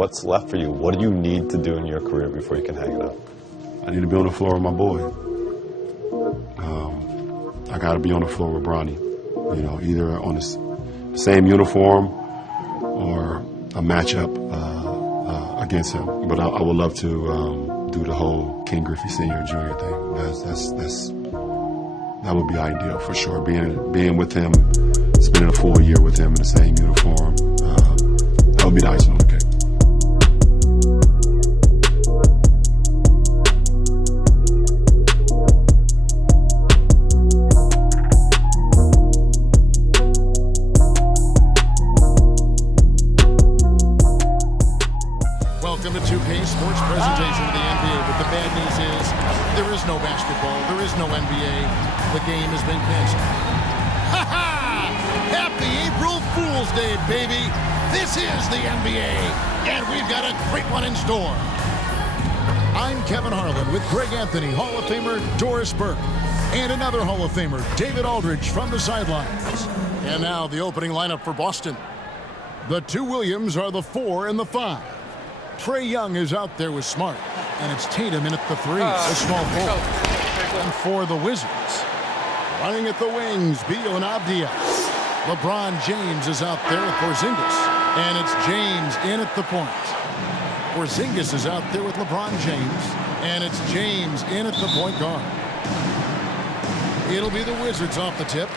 What's left for you? What do you need to do in your career before you can hang it up? I need to be on the floor with my boy. I got to be on the floor with Bronny. You know, either on the same uniform or a matchup against him. But I would love to do the whole King Griffey Sr. Jr. thing. That would be ideal for sure. Being with him, spending a full year with him in the same uniform, that would be the icing on the cake. Welcome to 2K Sports presentation of the NBA. But the bad news is there is no basketball. There is no NBA. The game has been canceled. Ha ha! Happy April Fool's Day, baby. This is the NBA, and we've got a great one in store. I'm Kevin Harlan with Greg Anthony, Hall of Famer Doris Burke, and another Hall of Famer, David Aldridge, from the sidelines. And now the opening lineup for Boston. The two Williams are the 4 and the 5. Trae Young is out there with Smart, and it's Tatum in at the 3, a small forward. And for the Wizards, running at the wings, Beal and Abdia. LeBron James is out there with Porzingis, and it's James in at the point. Porzingis is out there with LeBron James, and it's James in at the point guard. It'll be the Wizards off the tip.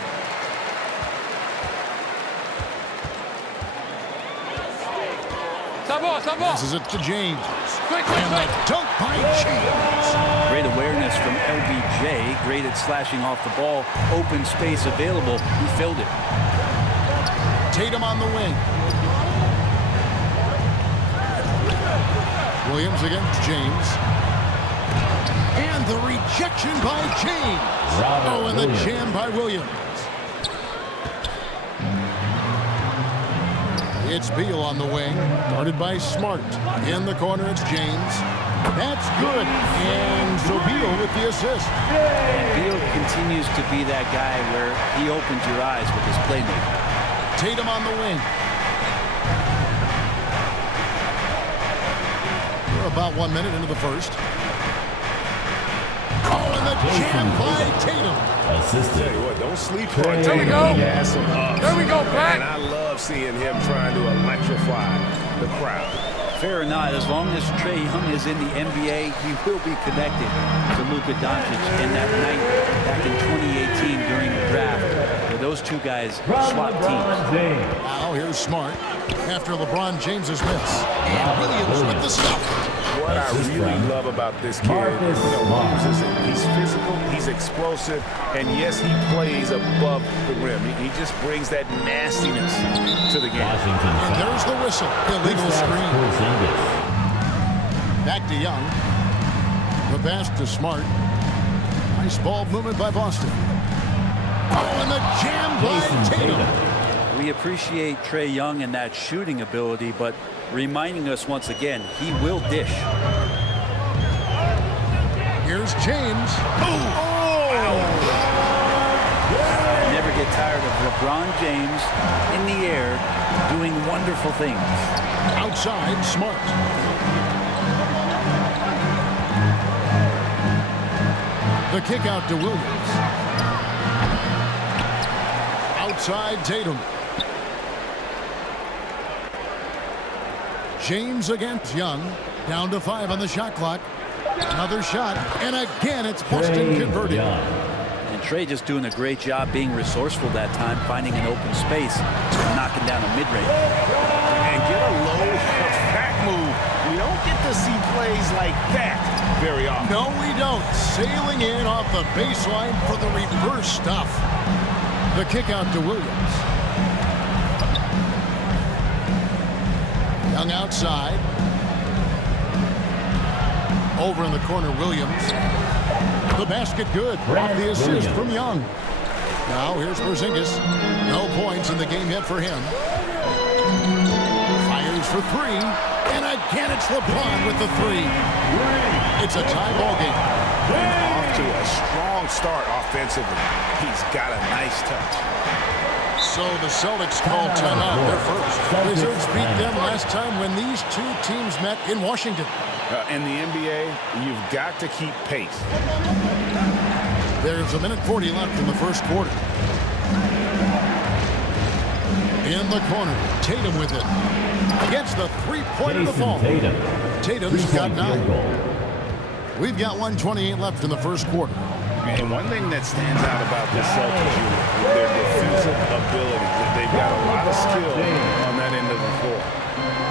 Passes it to James. And the dunk by James. Great awareness from LBJ. Great at slashing off the ball. Open space available. He filled it. Tatum on the wing. Williams against James. And the rejection by James. Oh, and the jam by Williams. It's Beal on the wing, guarded by Smart. In the corner, it's James. That's good. And so Beal with the assist. And Beal continues to be that guy where he opens your eyes with his playmaking. Tatum on the wing. We're about 1 minute into the first. Oh, and the jam by Tatum. Assisted. Tell you what, don't sleep on Tatum. There we go. There we go, Pat. And I love seeing him trying to electrify the crowd. Fair or not, as long as Trae Young is in the NBA, he will be connected to Luka Doncic in that night back in 2018 during the draft, where those two guys swapped teams. Now here's Smart after LeBron James's miss. And Williams with the stuff. What I really love about this kid, he's physical, he's explosive, and yes, he plays above the rim. He just brings that nastiness to the game. And there's the whistle. Illegal screen. Back to Young. The pass to Smart. Nice ball movement by Boston. Oh, and the jam by Tatum. We appreciate Trae Young and that shooting ability, but reminding us once again, he will dish. Here's James. Never get tired of LeBron James in the air doing wonderful things. Outside, Smart. The kick out to Williams. Outside, Tatum. James against Young. Down to 5 on the shot clock. Another shot. And again, it's Boston converted. And Trae just doing a great job being resourceful that time, finding an open space and knocking down a mid-range. And get a low back move. We don't get to see plays like that very often. No, we don't. Sailing in off the baseline for the reverse stuff. The kick out to Williams. Young outside. Over in the corner, Williams. The basket good. Off the assist from Young. Now here's Porzingis. No points in the game yet for him. Fires for 3. And again, it's LeBron with the 3. It's a tie ball game. Off to a strong start offensively. He's got a nice touch. So the Celtics called timeout their first. Wizards beat them last time when these two teams met in Washington. In the NBA, you've got to keep pace. There's 1:40 left in the first quarter. In the corner, Tatum with it. Gets the three-pointer to fall. Tatum's got 9. We've got 1:28 left in the first quarter. And one thing that stands out about this Celtics unit is their defensive ability. They've got a lot of skill on that end of the floor.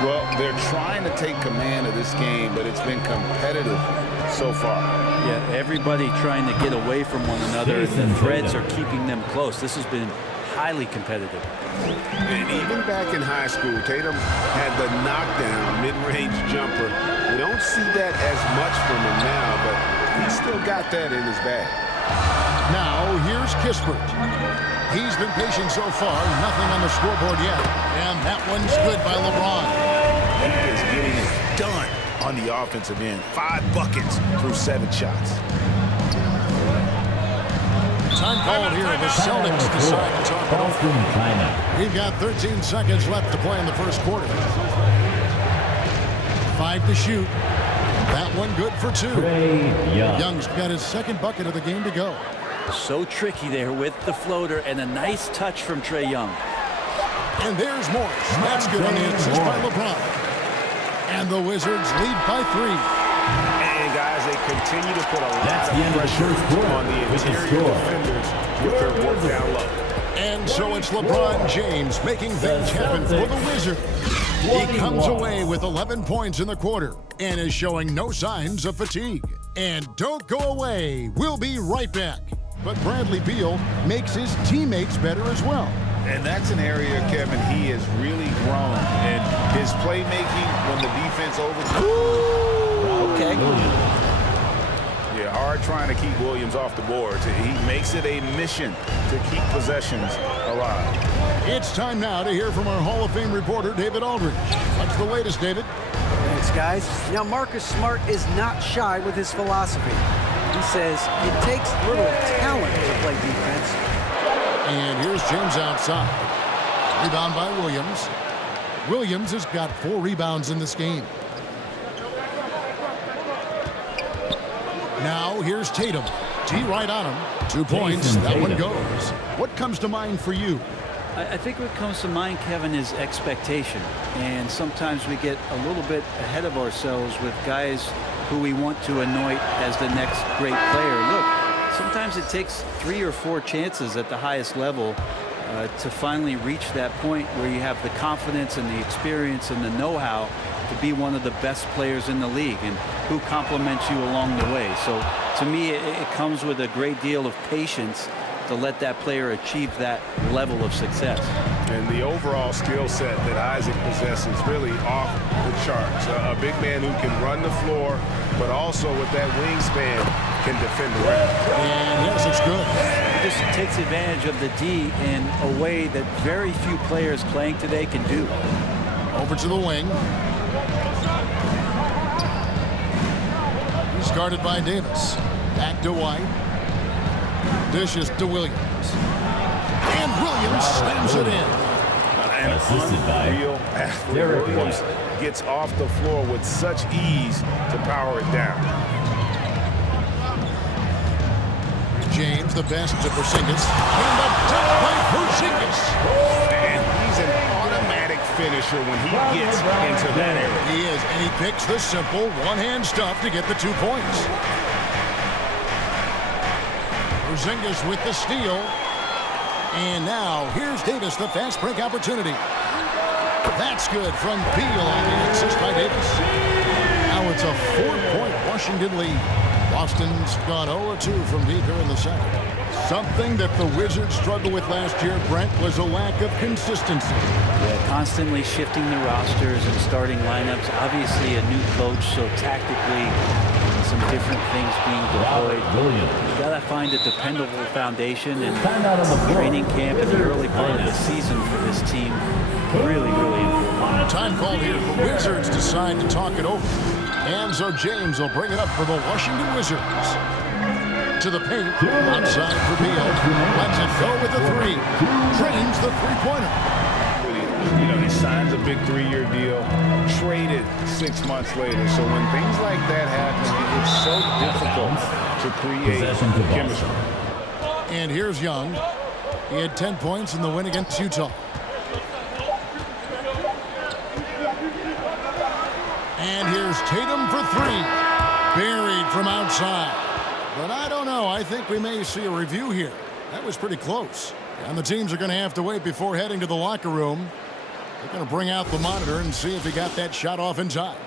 Well, they're trying to take command of this game, but it's been competitive so far. Yeah, everybody trying to get away from one another. The threads are keeping them close. This has been highly competitive. And even back in high school, Tatum had the knockdown mid-range jumper. We don't see that as much from him now, but he's still got that in his bag. Now, here's Kispert. He's been patient so far. Nothing on the scoreboard yet. And that one's good by LeBron. He is getting it done on the offensive end. 5 buckets through 7 shots. Time called here. The Celtics decide to talk it over. We've got 13 seconds left to play in the first quarter. 5 to shoot. That one good for 2. Young's got his second bucket of the game to go. So tricky there with the floater and a nice touch from Trae Young. And there's Morris. That's good on the assist by LeBron. And the Wizards lead by 3. And guys, they continue to put a lot of pressure on the interior defenders with their work down low. And so it's LeBron James making things happen for the Wizards. He comes away with 11 points in the quarter and is showing no signs of fatigue. And don't go away. We'll be right back. But Bradley Beal makes his teammates better as well. And that's an area, Kevin, he has really grown. And his playmaking when the defense Okay. Yeah, hard trying to keep Williams off the boards. He makes it a mission to keep possessions alive. It's time now to hear from our Hall of Fame reporter, David Aldridge. What's the latest, David? Thanks, guys. Now, Marcus Smart is not shy with his philosophy. He says it takes little talent to play defense. And here's James outside. Rebound by Williams. Williams has got 4 rebounds in this game. Now here's Tatum. T right on him. 2 points. That one goes. What comes to mind for you? I think what comes to mind, Kevin, is expectation. And sometimes we get a little bit ahead of ourselves with guys who we want to anoint as the next great player. Look, sometimes it takes 3 or 4 chances at the highest level to finally reach that point where you have the confidence and the experience and the know-how to be one of the best players in the league and who compliments you along the way. So to me, it comes with a great deal of patience to let that player achieve that level of success. And the overall skill set that Isaac possesses really off the charts. A big man who can run the floor, but also with that wingspan can defend the rim. And yes, it's good. This takes advantage of the D in a way that very few players playing today can do. Over to the wing. He's guarded by Davis. Back to White. Dishes to Williams. And Williams slams it in. An unreal athlete. Williams gets off the floor with such ease to power it down. James, the best to Porzingis. And the dunk by Porzingis. And he's an automatic finisher when he gets into that area. He is, and he picks the simple one-hand stuff to get the 2 points. Porzingis with the steal. And now, here's Davis, the fast break opportunity. That's good from Beal on the assist by Davis. Now it's a 4-point Washington lead. Boston's gone 0-2 from deep here in the second. Something that the Wizards struggled with last year, Brent, was a lack of consistency. Yeah, constantly shifting the rosters and starting lineups. Obviously a new coach, so tactically some different things being deployed. You got to find a dependable foundation, and training camp in the early part of the season for this team really, really important. Time called here. The Wizards decide to talk it over. And so James will bring it up for the Washington Wizards. to the paint. Outside for Beal. Lets it go with the three. Drains the three-pointer. You know, he signs a big 3-year deal, traded 6 months later. So when things like that happen, it's so difficult to create chemistry. And here's Young. He had 10 points in the win against Utah. And here's Tatum for three. Buried from outside. But I don't know. I think we may see a review here. That was pretty close. And the teams are going to have to wait before heading to the locker room. They're going to bring out the monitor and see if he got that shot off in time.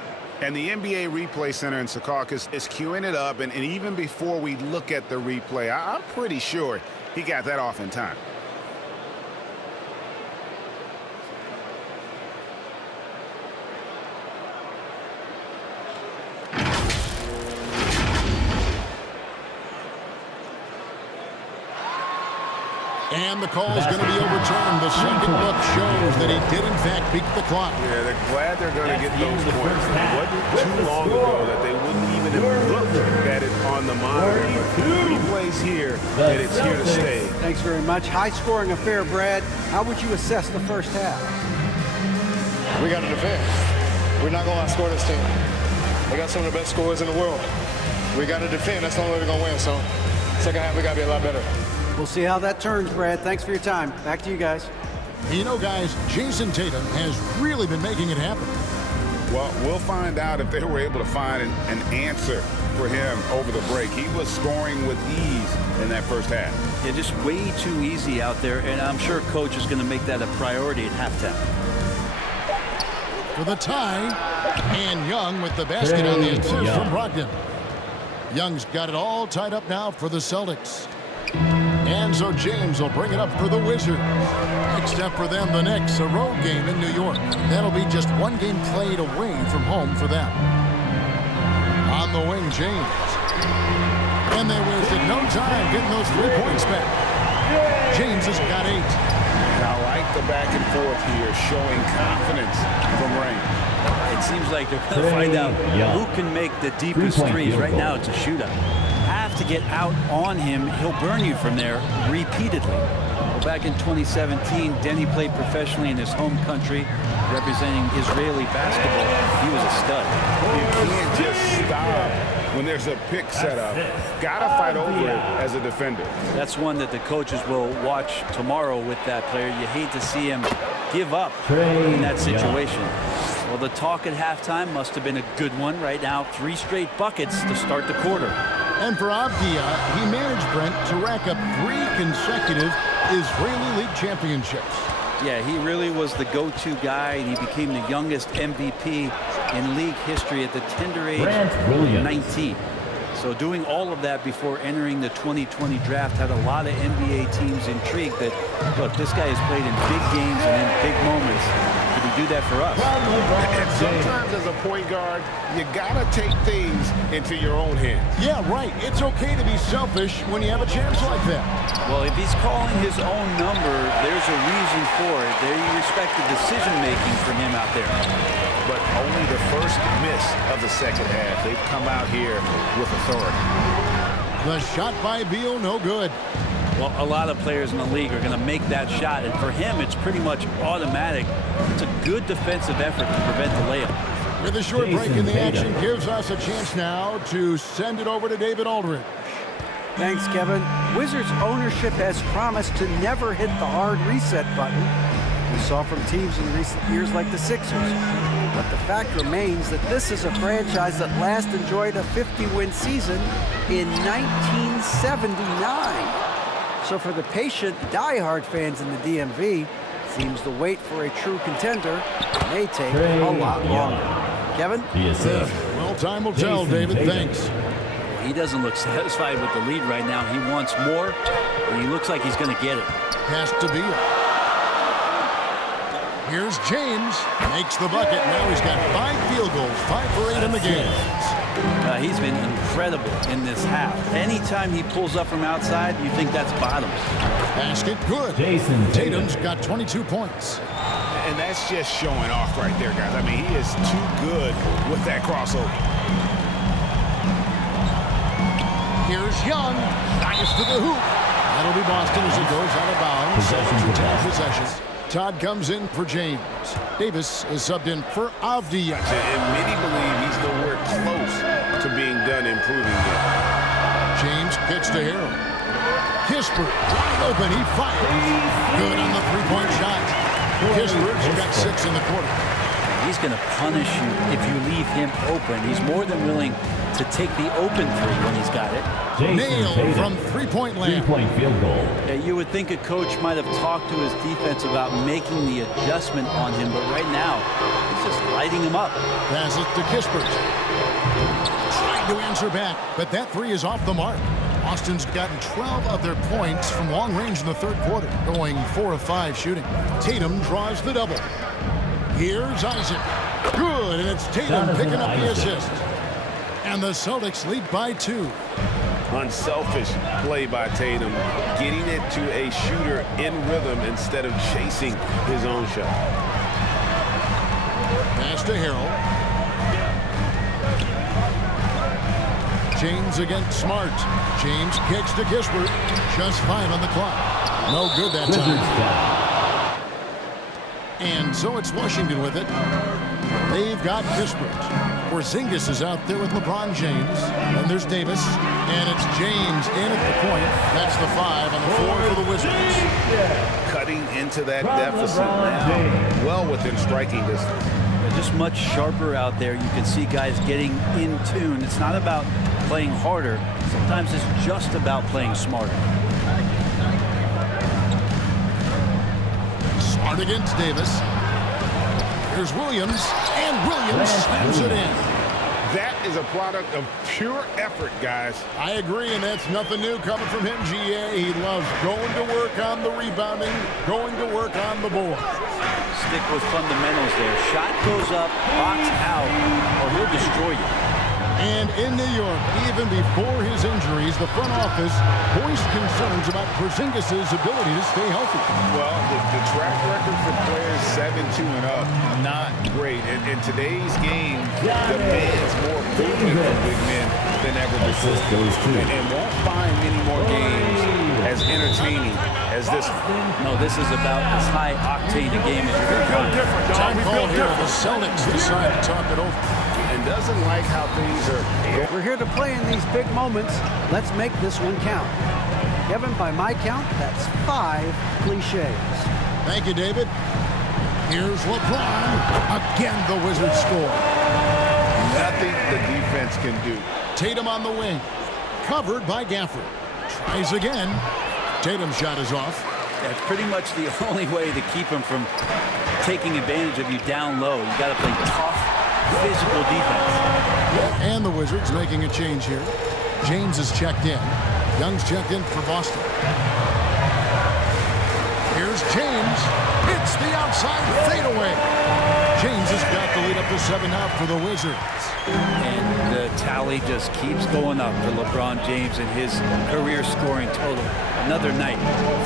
And the NBA Replay Center in Secaucus is queuing it up. And even before we look at the replay, I'm pretty sure he got that off in time. And the call is going to be overturned. The second look shows that he did, in fact, beat the clock. Yeah, they're glad they're going to get those points. It wasn't too long ago that they wouldn't even have looked at it on the monitor. Replays here, and it's here to stay. Thanks very much. High-scoring affair, Brad. How would you assess the first half? We got to defend. We're not going to outscore this team. They got some of the best scorers in the world. We got to defend. That's the only way we're going to win. So, second half, we got to be a lot better. We'll see how that turns, Brad. Thanks for your time. Back to you guys. You know, guys, Jason Tatum has really been making it happen. Well, we'll find out if they were able to find an answer for him over the break. He was scoring with ease in that first half. Yeah, just way too easy out there, and I'm sure Coach is going to make that a priority at halftime. For the tie, and Young with the basket on the assist from Brogdon. Young's got it all tied up now for the Celtics. And so James will bring it up for the Wizards. Next up for them, the Knicks, a road game in New York. That'll be just one game played away from home for them. On the wing, James. And they wasted no time getting those 3 points back. James has got 8. And I like the back and forth here, showing confidence from Rain. It seems like they're going to find out who can make the deepest threes. Right now, it's a shootout. Have to get out on him. He'll burn you from there repeatedly. Well, back in 2017, Denny played professionally in his home country, representing Israeli basketball. He was a stud. You can't just stop when there's a pick set up. Gotta fight over it as a defender. That's one that the coaches will watch tomorrow with that player. You hate to see him give up in that situation. Well, the talk at halftime must have been a good one. Right now, 3 straight buckets to start the quarter. And for Avdia, he managed, Brent, to rack up 3 consecutive Israeli League championships. Yeah, he really was the go-to guy, and he became the youngest MVP in league history at the tender age of 19. So doing all of that before entering the 2020 draft had a lot of NBA teams intrigued that, look, this guy has played in big games and in big moments. Could he do that for us? And sometimes as a point guard, you gotta take things into your own hands. Yeah, right. It's okay to be selfish when you have a chance like that. Well, if he's calling his own number, there's a reason for it. They respect the decision-making from him out there. But only the first miss of the second half. They've come out here with authority. The shot by Beal, no good. Well, a lot of players in the league are going to make that shot, and for him, it's pretty much automatic. It's a good defensive effort to prevent the layup. With a short break in the action, gives us a chance now to send it over to David Aldridge. Thanks, Kevin. Wizards ownership has promised to never hit the hard reset button we saw from teams in recent years like the Sixers. But the fact remains that this is a franchise that last enjoyed a 50-win season in 1979. So for the patient, die-hard fans in the DMV, seems the wait for a true contender may take a lot longer. Kevin? Well, time will tell, David. Thanks. He doesn't look satisfied with the lead right now. He wants more, and he looks like he's going to get it. Pass to Beal. Here's James. Makes the bucket. Now he's got 5 field goals, 5 for 8 in the game. He's been incredible in this half. Anytime he pulls up from outside, you think that's bottoms. Basket good. Tatum's got 22 points. And that's just showing off right there, guys. I mean, he is too good with that crossover. Here's Young. Nice to the hoop. That'll be Boston as it goes out of bounds. 7-10 possessions. Todd comes in for James. Davis is subbed in for Avdiya. And many believe he's nowhere close to being done improving yet. James kicks to Harold. Kispert wide open. He fires. Good on the three-point shot. Kispert's got 6 in the quarter. He's going to punish you if you leave him open. He's more than willing to take the open three when he's got it. Nailed from three-point land. Three-point field goal. Yeah, you would think a coach might have talked to his defense about making the adjustment on him, but right now, he's just lighting him up. Pass it to Kispert. Trying to answer back, but that three is off the mark. Boston's gotten 12 of their points from long range in the third quarter, going 4 of 5 shooting. Tatum draws the double. Here's Isaac. Good, and it's Tatum picking up the assist. And the Celtics lead by 2. Unselfish play by Tatum, getting it to a shooter in rhythm instead of chasing his own shot. Pass to Harold. James against Smart. James kicks to Kispert. Just 5 on the clock. No good that time. And so it's Washington with it. They've got Kispert. Porzingis is out there with LeBron James. And there's Davis. And it's James in at the point. That's the 5 on the 4 for the Wizards. Cutting into that deficit now. Well within striking distance. They're just much sharper out there. You can see guys getting in tune. It's not about playing harder. Sometimes it's just about playing smarter. Smart against Davis. Here's Williams, and Williams slams it in. That is a product of pure effort, guys. I agree, and that's nothing new coming from him, GA. He loves going to work on the rebounding, going to work on the board. Stick with fundamentals there. Shot goes up, box out, or he'll destroy you. And in New York, even before his injuries, the front office voiced concerns about Porzingis' ability to stay healthy. Well, the track record for players 7-2 and up, not great. And today's game demands more movement from big men than ever before. And won't find many more games as entertaining as this one. No, this is about as high-octane a game as you're going to find. Time call here. The Celtics decide to talk it over. And doesn't like how things are. We're here to play in these big moments. Let's make this one count. Kevin, by my count, that's 5 cliches. Thank you, David. Here's LeBron. Again, the Wizards score. Nothing the defense can do. Tatum on the wing. Covered by Gafford. Tries again. Tatum's shot is off. That's pretty much the only way to keep him from taking advantage of you down low. You got to play tough, physical defense. And the Wizards making a change here. James is checked in. Young's checked in for Boston. Here's James. It's the outside fadeaway. James has got the lead up to 7 now for the Wizards. And the tally just keeps going up for LeBron James and his career scoring total. Another night.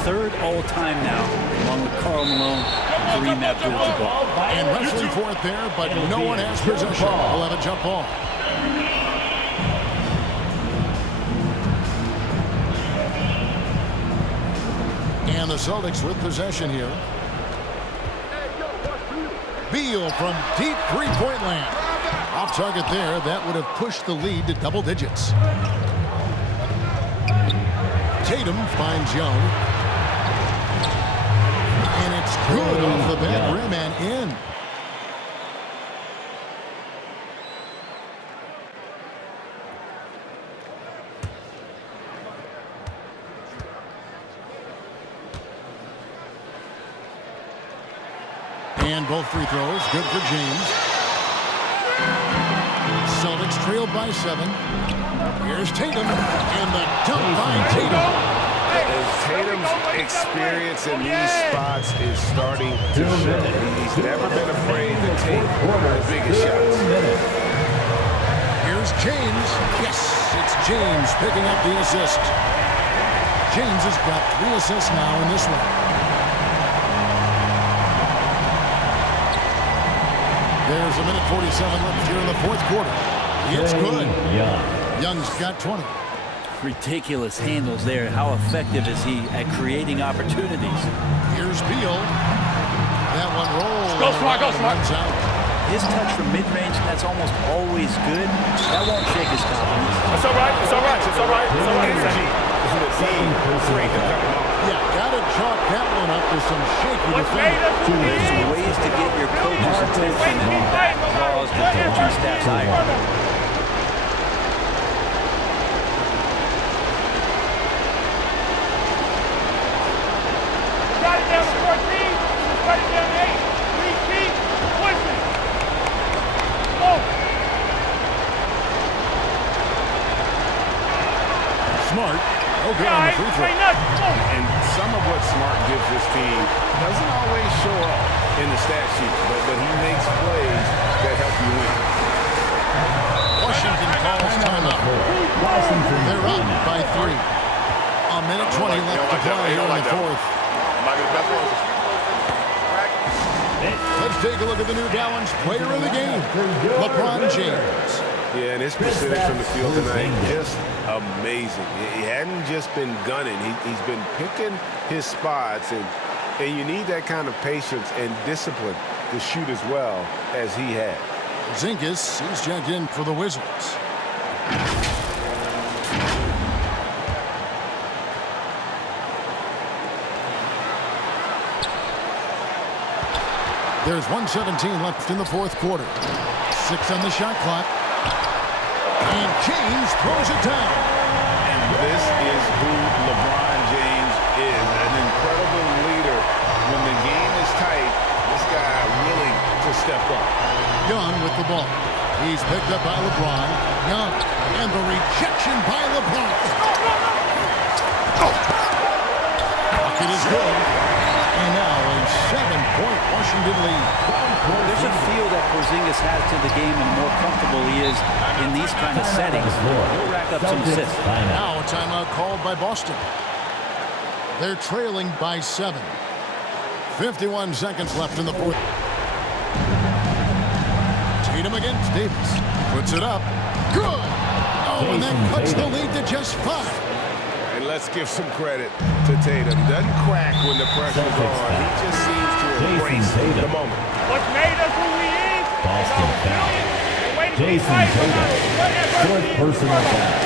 3rd all-time now, along with Karl Malone and Kareem Abdul-Jabbar. And wrestling for it there, but no one has possession. We'll have a jump ball. And the Celtics with possession here. Beal from deep three-point land. Off target there. That would have pushed the lead to double digits. Tatum finds Young. And it's good off the back rim and in. And both free throws, good for James. Celtics trailed by 7. Here's Tatum, and the dunk by Tatum. Tatum's experience in these spots is starting to show. He's never been afraid to take the biggest shots. Here's James. Yes, it's James picking up the assist. James has got 3 assists now in this one. There's a minute 47 left here in the 4th quarter. It's good. Young's got 20. Ridiculous handles there. How effective is he at creating opportunities? Here's Beal. That one rolls. Go Smart, go Smart. Runs out. His touch from mid-range, that's almost always good. That won't shake his confidence. It's all right. It's all right. It's all right. It's all right. Energy is the team strength to come off. Yeah, gotta chalk that one up to some shaky defense. There's ways to get your coach's attention, and that draws the coaching staff's ire. Smart. Oh, good on the free throw. And some of what Smart gives this team doesn't always show up in the stat sheet, but he makes plays that help you win. Washington calls timeout. They're up by 3. A minute 20 left to play here in the fourth. Let's take a look at the New Balance player of the game, LeBron James. Yeah, and his percentage from the field tonight, just amazing. He hadn't just been gunning. He's been picking his spots, and you need that kind of patience and discipline to shoot as well as he had. Zingas, he's checked in for the Wizards. There's 1:17 left in the fourth quarter. 6 on the shot clock. And James throws it down. And this is who LeBron James is, an incredible leader. When the game is tight, this guy willing to step up. Young with the ball. He's picked up by LeBron. Young. And the rejection by LeBron. Bucket is good. And now a 7-point Washington lead. There's a feel that Porzingis has to the game, and the more comfortable he is in these kind of settings, he'll rack up some assists. Now a timeout called by Boston. They're trailing by 7. 51 seconds left in the fourth. Tatum against Davis. Puts it up. Good. Oh, and that cuts the lead to just 5. And let's give some credit to Tatum. Doesn't crack when the pressure's on. He just seems to embrace the moment. What's made us who we is? Boston foul. Jason Tatum. Fourth personal foul.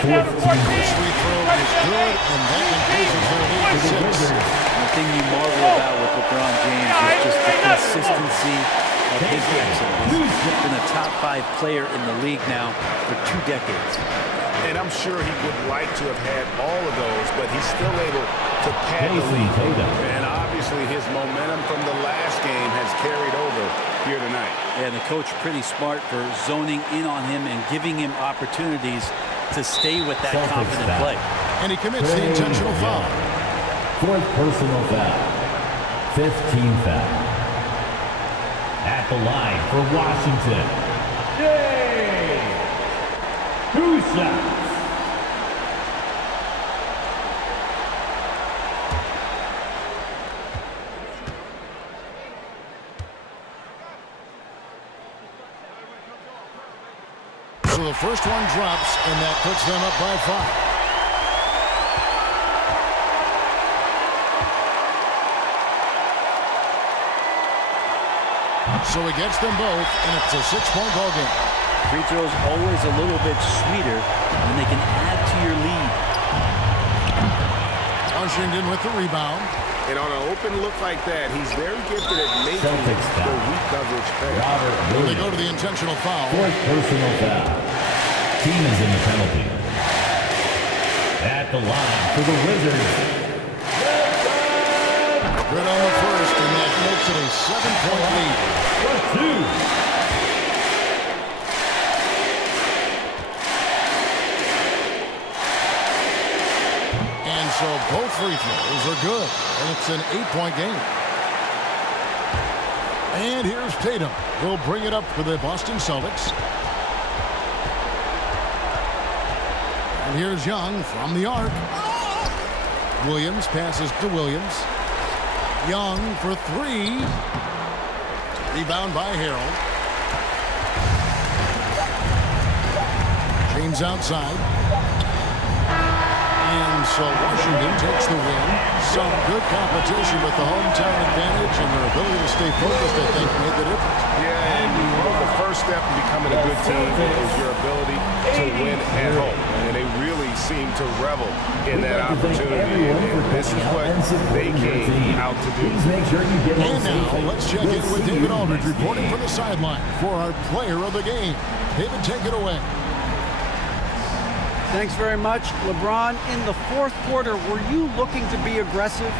14. Free throw is good, and that increases their lead to 6. The thing you marvel about with LeBron James is just the consistency of his excellence. He's been a top 5 player in the league now for 2 decades. And I'm sure he would like to have had all of those, but he's still able to pad the lead. And obviously his momentum from the last game has carried over here tonight. Yeah, the coach pretty smart for zoning in on him and giving him opportunities to stay with that confident play. And he commits the intentional foul. Fourth personal foul. 15 foul. At the line for Washington. Yay! 2 shots. So the first one drops, and that puts them up by 5. So he gets them both, and it's a 6-point ball game. Free throws always a little bit sweeter when they can add to your lead. Washington with the rebound. And on an open look like that, he's very gifted at making the weak coverage pay. They go to the intentional foul. Fourth personal foul. Team is in the penalty. At the line for the Wizards. Good on the first, and that makes it a 7-point lead. For 2. And so both free throws are good, and it's an 8-point game. And here's Tatum. He'll bring it up for the Boston Celtics. And here's Young from the arc. Williams passes to Williams. Young for 3. Rebound by Harrell. James outside. So Washington takes the win. Some good competition, but the hometown advantage and their ability to stay focused, I think, made the difference. Yeah, and the first step in becoming a good team is your ability to win at home. And they really seem to revel in that opportunity. And this is what they came out to do. And now, let's check in with David Aldridge reporting from the sideline for our player of the game. David, take it away. Thanks very much. LeBron, in the fourth quarter, were you looking to be aggressive?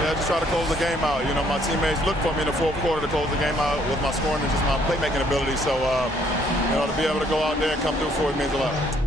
Yeah, just try to close the game out. You know, my teammates looked for me in the fourth quarter to close the game out with my scoring and just my playmaking ability. So, you know, to be able to go out there and come through for it means a lot.